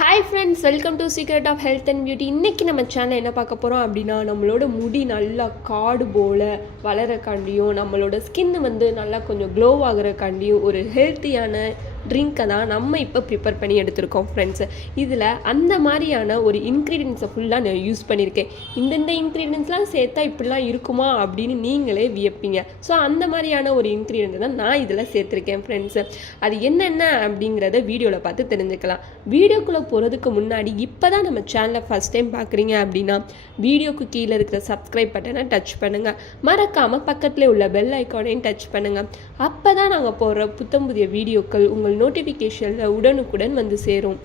Hi friends, welcome to Secret of Health and Beauty. இன்றைக்கி நம்ம channel என்ன பார்க்க போகிறோம் அப்படின்னா, நம்மளோட முடி நல்லா காடு போல் வளரக்காண்டியும் நம்மளோட ஸ்கின் நல்லா கொஞ்சம் க்ளோ ஆகிறக்காண்டியும் ஒரு ஹெல்த்தியான ட்ரிங்க்கை தான் நம்ம இப்போ ப்ரிப்பேர் பண்ணி எடுத்திருக்கோம் ஃப்ரெண்ட்ஸ். இதில் அந்த மாதிரியான ஒரு இன்க்ரீடியன்ஸை ஃபுல்லாக நான் யூஸ் பண்ணியிருக்கேன். இந்தந்த இன்க்ரீடியன்ஸ்லாம் சேர்த்தா இப்படிலாம் இருக்குமா அப்படின்னு நீங்களே வியப்பீங்க. ஸோ அந்த மாதிரியான ஒரு இன்க்ரீடியன்ட் தான் நான் இதில் சேர்த்துருக்கேன் ஃப்ரெண்ட்ஸு. அது என்னென்ன அப்படிங்கிறத வீடியோவில் பார்த்து தெரிஞ்சுக்கலாம். வீடியோக்குள்ளே போகிறதுக்கு முன்னாடி இப்போ தான் நம்ம சேனலை ஃபஸ்ட் டைம் பார்க்குறீங்க அப்படின்னா வீடியோக்கு கீழே இருக்கிற சப்ஸ்கிரைப் பட்டனை டச் பண்ணுங்கள். மறக்காமல் பக்கத்தில் உள்ள பெல் ஐக்கானையும் டச் பண்ணுங்கள். அப்போ தான் நாங்கள் போடுற புத்தம் புதிய வீடியோக்கள் உங்கள் நோட்டிஃபிகேஷனில் உடனுக்குடன் வந்து சேரும்.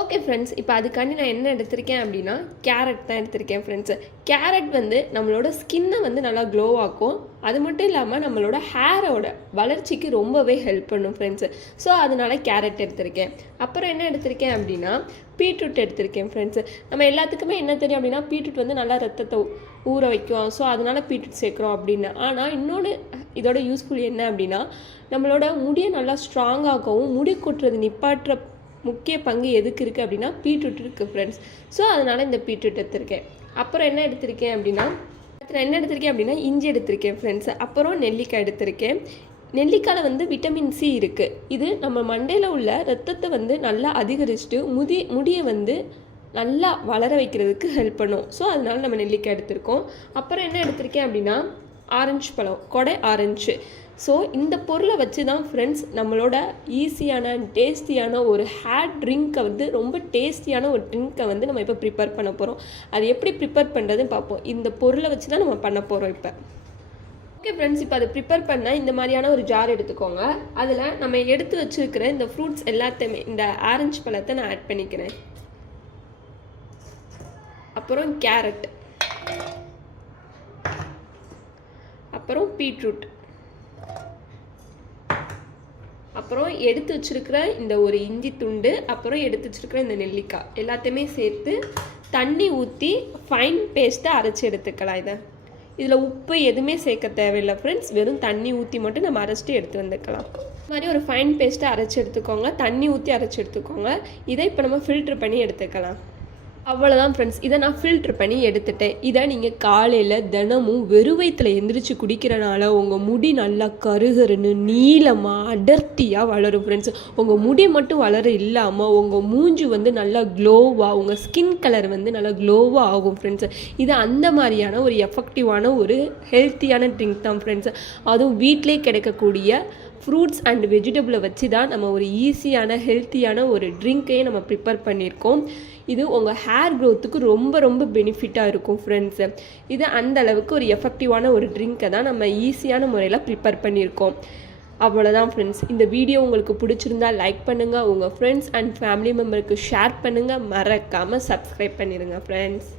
ஓகே ஃப்ரெண்ட்ஸ், இப்போ அதுக்காண்டி நான் என்ன எடுத்திருக்கேன் அப்படின்னா கேரட் தான் எடுத்திருக்கேன் ஃப்ரெண்ட்ஸு. கேரட் நம்மளோட ஸ்கின்னை நல்லா க்ளோ ஆக்கும். அது மட்டும் இல்லாமல் நம்மளோட ஹேரோட வளர்ச்சிக்கு ரொம்பவே ஹெல்ப் பண்ணும் ஃப்ரெண்ட்ஸு. ஸோ அதனால் கேரட் எடுத்திருக்கேன். அப்புறம் என்ன எடுத்திருக்கேன் அப்படின்னா பீட்ரூட் எடுத்திருக்கேன் ஃப்ரெண்ட்ஸு. நம்ம எல்லாத்துக்குமே என்ன தெரியும் அப்படின்னா பீட்ரூட் நல்லா ரத்தத்தை ஊற வைக்கும். ஸோ அதனால் பீட்ரூட் சேர்க்குறோம் அப்படின்னு. ஆனால் இன்னொன்று இதோட யூஸ்ஃபுல் என்ன அப்படின்னா நம்மளோட முடியை நல்லா ஸ்ட்ராங்காகவும் முடி கொட்டுறது நிப்பாட்டுற முக்கிய பங்கு எதுக்கு இருக்குது அப்படின்னா பீட்ரூட் இருக்குது ஃப்ரெண்ட்ஸ். ஸோ அதனால் இந்த பீட்ரூட் எடுத்திருக்கேன். அப்புறம் என்ன எடுத்திருக்கேன் அப்படின்னா இஞ்சி எடுத்திருக்கேன் ஃப்ரெண்ட்ஸ். அப்புறம் நெல்லிக்காய் எடுத்திருக்கேன். நெல்லிக்காயில் விட்டமின் சி இருக்குது. இது நம்ம மண்டையில் உள்ள ரத்தத்தை நல்லா அதிகரிச்சுட்டு முடியை நல்லா வளர வைக்கிறதுக்கு ஹெல்ப் பண்ணும். ஸோ அதனால நம்ம நெல்லிக்காய் எடுத்திருக்கோம். அப்புறம் என்ன எடுத்திருக்கேன் அப்படின்னா ஆரஞ்சு பழம், கொடை ஆரஞ்சு. ஸோ இந்த பொருளை வச்சு தான் ஃப்ரெண்ட்ஸ் நம்மளோட ஈஸியான டேஸ்டியான ஒரு ஹேர் ட்ரிங்க்கை ரொம்ப டேஸ்டியான ஒரு ட்ரிங்க்கை நம்ம இப்போ ப்ரிப்பேர் பண்ண போகிறோம். அது எப்படி ப்ரிப்பேர் பண்ணுறதுன்னு பார்ப்போம். இந்த பொருளை வச்சு தான் நம்ம பண்ண போகிறோம் இப்போ. ஓகே ஃப்ரெண்ட்ஸ், இப்போ அதை ப்ரிப்பேர் பண்ண இந்த மாதிரியான ஒரு ஜார் எடுத்துக்கோங்க. அதில் நம்ம எடுத்து வச்சுருக்கிற இந்த ஃப்ரூட்ஸ் எல்லாத்தையுமே, இந்த ஆரஞ்சு பழத்தை நான் ஆட் பண்ணிக்கிறேன். அப்புறம் கேரட், அப்புறம் பீட்ரூட், அப்புறம் எடுத்து வச்சுருக்கிற இந்த ஒரு இஞ்சி துண்டு, அப்புறம் எடுத்து வச்சுருக்கிற இந்த நெல்லிக்காய் எல்லாத்தையுமே சேர்த்து தண்ணி ஊற்றி ஃபைன் பேஸ்ட்டாக அரைச்சி எடுத்துக்கலாம். இதில் உப்பு எதுவுமே சேர்க்க தேவையில்லை ஃப்ரெண்ட்ஸ். வெறும் தண்ணி ஊற்றி மட்டும் நம்ம அரைச்சிட்டு எடுத்து வந்துக்கலாம். இது மாதிரி ஒரு ஃபைன் பேஸ்ட்டாக அரைச்சி எடுத்துக்கோங்க. தண்ணி ஊற்றி அரைச்சி எடுத்துக்கோங்க. இதை இப்போ நம்ம ஃபில்ட்ரு பண்ணி எடுத்துக்கலாம். அவ்வளோதான் ஃப்ரெண்ட்ஸ், இதை நான் ஃபில்ட்ரு பண்ணி எடுத்துட்டேன். இதை நீங்கள் காலையில் தினமும் வெறும் வயிற்றில் எந்திரிச்சு குடிக்கிறனால உங்கள் முடி நல்லா கருகருன்னு நீளமாக அடர்த்தியாக வளரும் ஃப்ரெண்ட்ஸ். உங்கள் முடி மட்டும் வளர இல்லாமல் உங்கள் மூஞ்சி நல்லா க்ளோவாக, உங்கள் ஸ்கின் கலர் நல்லா க்ளோவாக ஆகும் ஃப்ரெண்ட்ஸ். இது அந்த மாதிரியான ஒரு எஃபெக்டிவான ஒரு ஹெல்த்தியான ட்ரிங்க் தான் ஃப்ரெண்ட்ஸ். அதுவும் வீட்டிலே கிடைக்கக்கூடிய ஃப்ரூட்ஸ் அண்ட் வெஜிடபிளை வச்சு தான் நம்ம ஒரு ஈஸியான ஹெல்த்தியான ஒரு ட்ரிங்க்கையே நம்ம ப்ரிப்பேர் பண்ணியிருக்கோம். இது உங்கள் ஹேர் க்ரோத்துக்கு ரொம்ப ரொம்ப பெனிஃபிட்டாக இருக்கும் ஃப்ரெண்ட்ஸு. இது அந்த அளவுக்கு ஒரு எஃபெக்டிவான ஒரு ட்ரிங்க்கை தான் நம்ம ஈஸியான முறையில் ப்ரிப்பேர் பண்ணியிருக்கோம். அவ்வளோதான் ஃப்ரெண்ட்ஸ். இந்த வீடியோ உங்களுக்கு பிடிச்சிருந்தா லைக் பண்ணுங்கள், உங்கள் ஃப்ரெண்ட்ஸ் அண்ட் ஃபேமிலி மெம்பருக்கு ஷேர் பண்ணுங்கள், மறக்காமல் சப்ஸ்கிரைப் பண்ணிடுங்க ஃப்ரெண்ட்ஸ்.